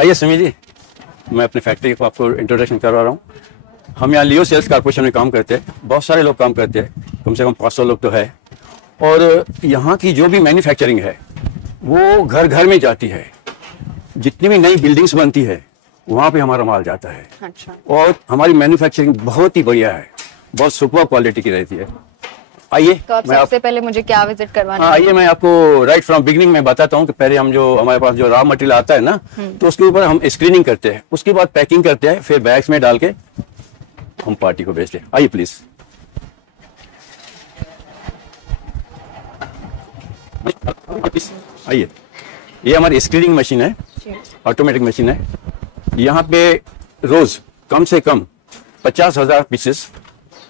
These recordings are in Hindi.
आइए समी जी, मैं अपनी फैक्ट्री को आपको इंट्रोडक्शन करवा रहा हूँ। हम यहाँ लियो सेल्स कारपोरेशन में काम करते हैं। बहुत सारे लोग काम करते हैं, कम से कम 500 लोग तो है। और यहाँ की जो भी मैन्युफैक्चरिंग है वो घर घर में जाती है। जितनी भी नई बिल्डिंग्स बनती है वहाँ पे हमारा माल जाता है। अच्छा। और हमारी मैन्युफैक्चरिंग बहुत ही बढ़िया है, बहुत सुपर क्वालिटी की रहती है। आइए, तो आप सबसे पहले मुझे क्या विजिट करवाना है? आइए मैं आपको राइट फ्रॉम बिगिनिंग में बताता हूँ कि पहले हम जो हमारे पास जो रॉ मटेरियल आता है ना, तो उसके ऊपर हम स्क्रीनिंग करते हैं, उसके बाद पैकिंग करते हैं, फिर बैग्स में डाल के हम पार्टी को बेचते हैं। आइए प्लीज। आइए, ये हमारी स्क्रीनिंग मशीन है, ऑटोमेटिक मशीन है। यहाँ पे रोज कम से कम 50,000 पीसेस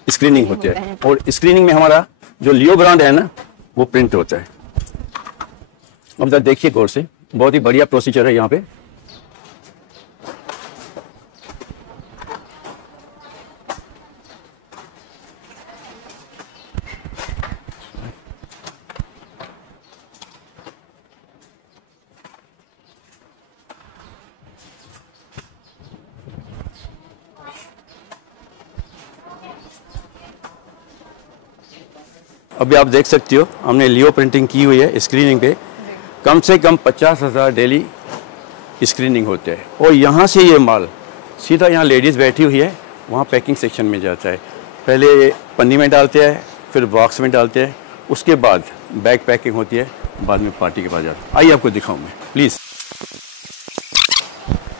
स्क्रीनिंग होते हैं। और स्क्रीनिंग में हमारा जो लियो ब्रांड है ना, वो प्रिंट होता है। अब जरा देखिए गौर से, बहुत ही बढ़िया प्रोसीजर है यहाँ पे। अभी आप देख सकती हो, हमने लियो प्रिंटिंग की हुई है स्क्रीनिंग पे। कम से कम 50,000 डेली स्क्रीनिंग होते हैं। और यहाँ से ये माल सीधा यहाँ लेडीज़ बैठी हुई है, वहाँ पैकिंग सेक्शन में जाता है। पहले पन्नी में डालते हैं, फिर बॉक्स में डालते हैं, उसके बाद बैग पैकिंग होती है, बाद में पार्टी के पास जाता है। आइए आपको दिखाऊँ मैं, प्लीज़।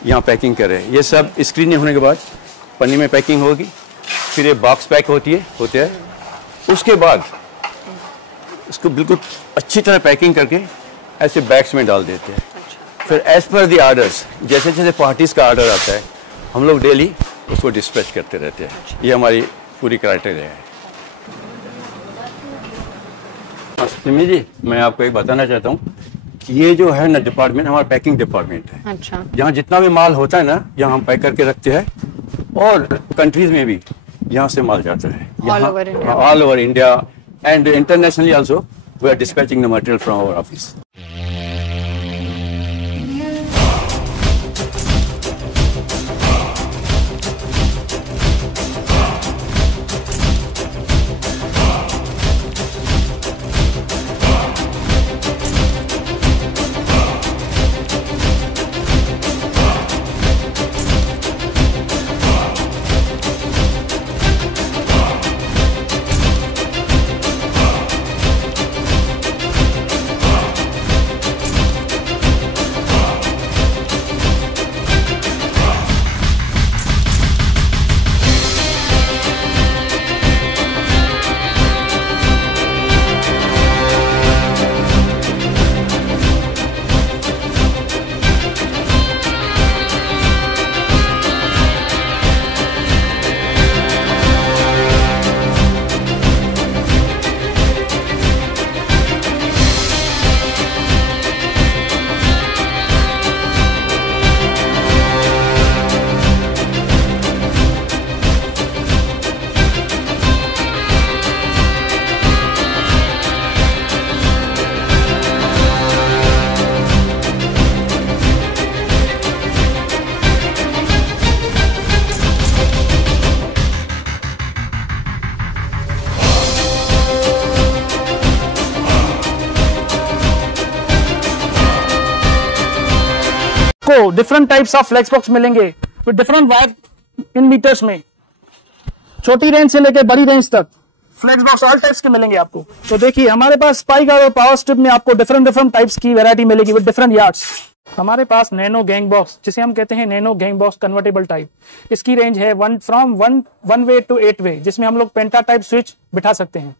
यहाँ पैकिंग कर रहे हैं, ये सब स्क्रीनिंग होने के बाद पन्नी में पैकिंग होगी, फिर ये बॉक्स पैक होते हैं। उसके बाद इसको बिल्कुल अच्छी तरह पैकिंग करके ऐसे बैग्स में डाल देते हैं। फिर एज पर दी ऑर्डर्स, जैसे जैसे पार्टीज का ऑर्डर आता है, हम लोग डेली उसको डिस्पैच करते रहते हैं। ये हमारी पूरी क्राइटेरिया है। सिमी जी, मैं आपको एक बताना चाहता हूँ कि ये जो है ना डिपार्टमेंट, हमारा पैकिंग डिपार्टमेंट है। अच्छा। यहाँ जितना भी माल होता है ना, यहाँ हम पैक करके रखते हैं। और कंट्रीज में भी यहाँ से माल जाता है, all over India and internationally also we are dispatching the material from our office. आपको different types of flex box मिलेंगे with different wire in metres में, छोटी रेंज से लेकर बड़ी रेंज तक फ्लेक्स बॉक्स ऑल टाइप्स के मिलेंगे आपको। तो देखिए हमारे पास स्पाइक और पावर स्ट्रिप में आपको डिफरेंट टाइप्स की वैरायटी मिलेगी विद डिफरेंट यार्ड्स। हमारे पास नैनो गैंग बॉक्स, जिसे हम कहते हैं nano gang box convertible type, इसकी रेंज है वन वे टू 8 वे, जिसमें हम लोग पेंटा टाइप स्विच बिठा सकते हैं।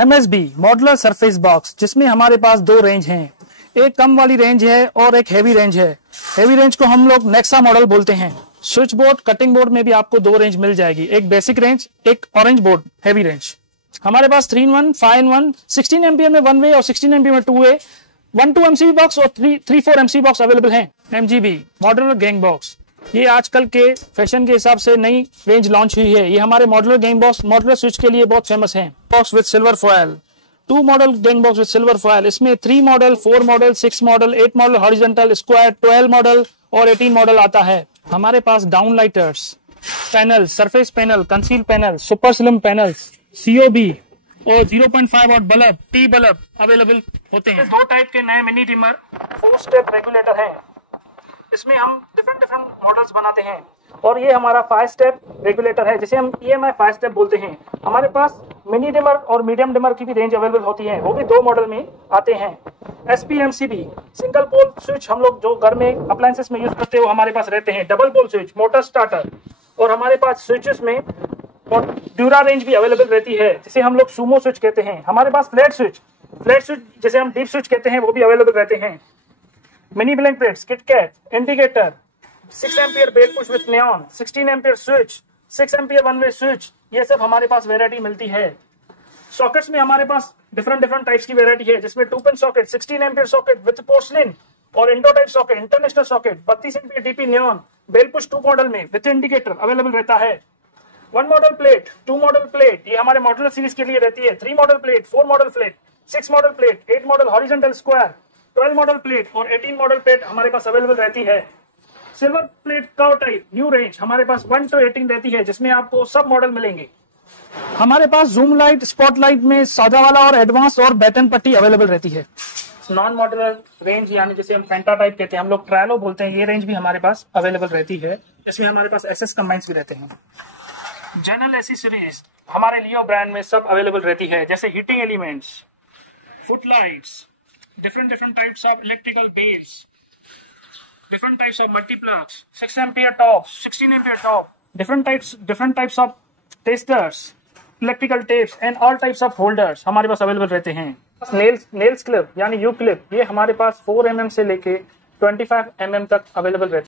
MSB मॉडुलर सरफेस बॉक्स, जिसमें हमारे पास 2 रेंज हैं, एक कम वाली रेंज है और एक हैवी रेंज है। हैवी रेंज को हम लोग नेक्सा मॉडल बोलते हैं। स्विच बोर्ड, कटिंग बोर्ड में भी आपको 2 रेंज मिल जाएगी, एक बेसिक रेंज, एक ऑरेंज बोर्ड हैवी रेंज। हमारे पास 3-in-1, 5-in-1, 16 एम्पियर में 1 वे और 16 एम्पियर में 2 वे, 1-2 MCB बॉक्स और 3-4 MCB बॉक्स अवेलेबल हैं। MGB मॉडुलर गैंग बॉक्स, ये आजकल के फैशन के हिसाब से नई रेंज लॉन्च हुई है। ये हमारे modular gang box modular switch के लिए बहुत फेमस है। Box with silver foil, 2 model gang box with silver foil, इसमें 3 model, 4 model, 6 model, 8 model horizontal, square, 12 model और 18 मॉडल आता है। हमारे पास down lighters, panel, surface panel, conceal panel, super slim panels, COB और 0.5 watt bulb, T bulb available होते हैं। 2 टाइप के नए मिनी डिमर 4 स्टेप रेगुलेटर हैं। इसमें हम डिफरेंट मॉडल्स बनाते हैं और ये हमारा 5 स्टेप रेगुलेटर है जिसे हम EMI 5 स्टेप बोलते हैं। हमारे पास मिनी डिमर और मीडियम डिमर की भी रेंज अवेलेबल होती है, वो भी 2 मॉडल में आते हैं। SPMCB सिंगल पोल स्विच हम लोग जो घर में अप्लायंसेस में यूज करते हैं वो हमारे पास रहते हैं। Double pole switch, motor starter और हमारे पास स्विचेस में ड्यूरा रेंज भी अवेलेबल रहती है जिसे हम लोग सुमो स्विच कहते हैं। हमारे पास फ्लैट स्विच जिसे हम डीप स्विच कहते हैं वो भी अवेलेबल रहते हैं। Mini blank plates, KitKat, indicator, 6 ampere bell push with neon, 16 ampere switch, 6 ampere one way switch, ये सब हमारे पास वैरायटी मिलती है। सॉकेट्स में हमारे पास डिफरेंट टाइप्स की वैरायटी है जिसमें 2 pin socket, 16 ampere socket with porcelain और Indo type socket, international socket, 32 ampere DP neon, bell push 2 model में विथ इंडिकेटर अवेलेबल रहता है। 1 मॉडल प्लेट, 2 मॉडल प्लेट, ये हमारे मॉडुलर सीरीज के लिए रहती है। 3 model plate, 4 model plate, 6 model plate, 8 model horizontal square, 12 model plate और 18 मॉडल प्लेट हमारे पास अवेलेबल रहती है। Silver plate curve type new range हमारे पास 1 to 18 रहती है जिसमें आपको सब मॉडल मिलेंगे। हमारे पास जूम लाइट, स्पॉट लाइट में सादा वाला और एडवांस और बैटन पट्टी अवेलेबल रहती है। नॉन मॉडुलर रेंज यानी जिसे हम फेंटा टाइप कहते हैं, हम लोग ट्रायलो बोलते हैं, ये रेंज भी हमारे पास अवेलेबल रहती है। इसमें हमारे पास SS कंबाइंस भी रहते हैं। जनरल एसेसरीज हमारे लियो ब्रांड में सब अवेलेबल रहती है जैसे heating elements, foot lights, different types of electrical beams, different types of multi plugs, 6 ampere tops, 16 ampere top, different types of testers, electrical tapes and all types of holders हमारे पास अवेलेबल रहते हैं। नेल्स क्लिप यानी U क्लिप, ये हमारे पास 4 mm से लेके 25 mm तक अवेलेबल रहते हैं।